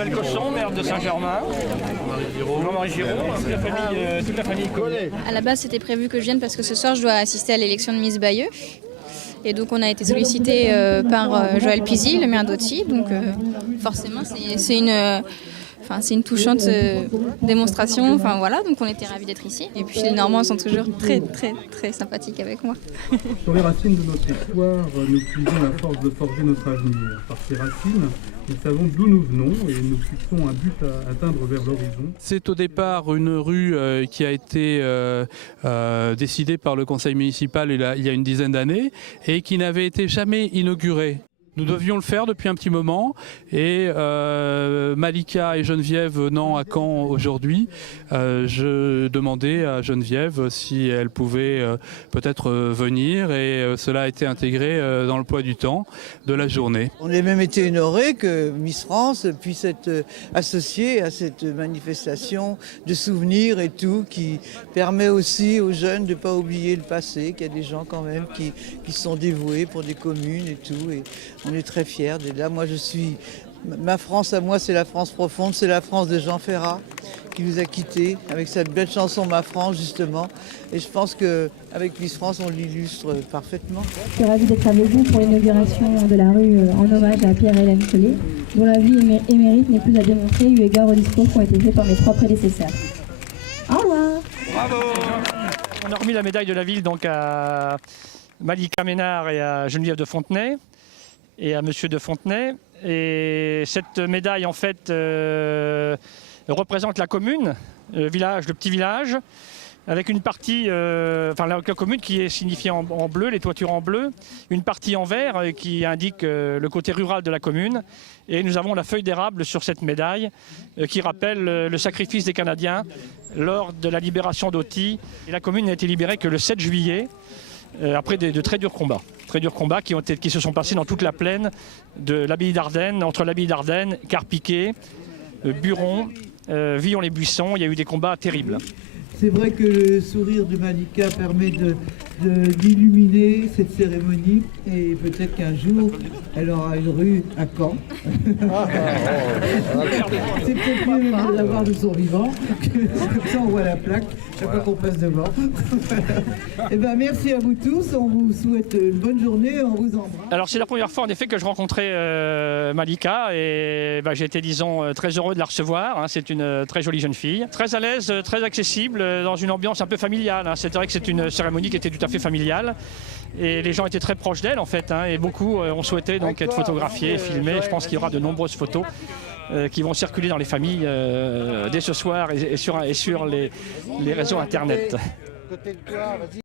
Joël Cosson, maire de Saint-Germain. Jean-Marie Giraud, toute la famille Collet. À la base, c'était prévu que je vienne parce que ce soir, je dois assister à l'élection de Miss Bayeux. Et donc, on a été sollicité par Joël Pizy, le maire d'Auty. Donc, forcément, c'est une touchante démonstration. Enfin, voilà, donc on était ravis d'être ici. Et puis, les Normands sont toujours très, très, très sympathiques avec moi. Sur les racines de notre histoire, nous puisons la force de forger notre avenir. Par ces racines, nous savons d'où nous venons et nous fixons un but à atteindre vers l'horizon. C'est au départ une rue qui a été décidée par le conseil municipal il y a une dizaine d'années et qui n'avait été jamais inaugurée. Nous devions le faire depuis un petit moment et Malika et Geneviève venant à Caen aujourd'hui, je demandais à Geneviève si elle pouvait peut-être venir et cela a été intégré dans le poids du temps de la journée. On a même été honoré que Miss France puisse être associée à cette manifestation de souvenirs et tout, qui permet aussi aux jeunes de ne pas oublier le passé, qu'il y a des gens quand même qui sont dévoués pour des communes et tout. Et on est très fiers d'être là. Moi, ma France à moi, c'est la France profonde, c'est la France de Jean Ferrat qui nous a quittés avec cette belle chanson Ma France, justement. Et je pense qu'avec Miss France, on l'illustre parfaitement. Je suis ravie d'être avec vous pour l'inauguration de la rue en hommage à Pierre-Hélène Collet, dont la vie et mérite n'est plus à démontrer eu égard aux discours qui ont été faits par mes trois prédécesseurs. Au revoir. Bravo. On a remis la médaille de la ville donc à Malika Ménard et à Geneviève de Fontenay et à Monsieur de Fontenay. Et cette médaille, en fait, représente la commune, le petit village, avec une partie, la commune qui est signifiée en bleu, les toitures en bleu, une partie en vert qui indique le côté rural de la commune. Et nous avons la feuille d'érable sur cette médaille qui rappelle le sacrifice des Canadiens lors de la libération d'Auty. Et la commune n'a été libérée que le 7 juillet. Après de très durs combats qui se sont passés dans toute la plaine de l'abbaye d'Ardennes, entre l'abbaye d'Ardennes, Carpiquet, Buron, Villon-les-Buissons. Il y a eu des combats terribles. C'est vrai que le sourire de Malika permet d'illuminer cette cérémonie et peut-être qu'un jour, elle aura une rue à Caen. C'est peut-être mieux de l'avoir de son vivant, comme ça on voit la plaque chaque fois qu'on passe devant. Et ben, merci à vous tous, on vous souhaite une bonne journée, on vous embrasse. Alors c'est la première fois en effet que je rencontrais Malika et j'ai été disons très heureux de la recevoir. C'est une très jolie jeune fille, très à l'aise, très accessible, dans une ambiance un peu familiale. C'est vrai que c'est une cérémonie qui était tout à fait familiale et les gens étaient très proches d'elle en fait, et beaucoup ont souhaité donc être photographiés, filmés. Je pense qu'il y aura de nombreuses photos qui vont circuler dans les familles dès ce soir et sur les réseaux internet. Côté de toi, vas-y.